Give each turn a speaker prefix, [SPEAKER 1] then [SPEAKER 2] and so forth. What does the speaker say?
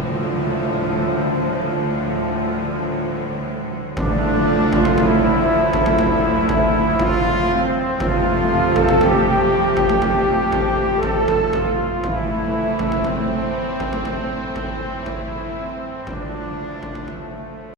[SPEAKER 1] Thank you.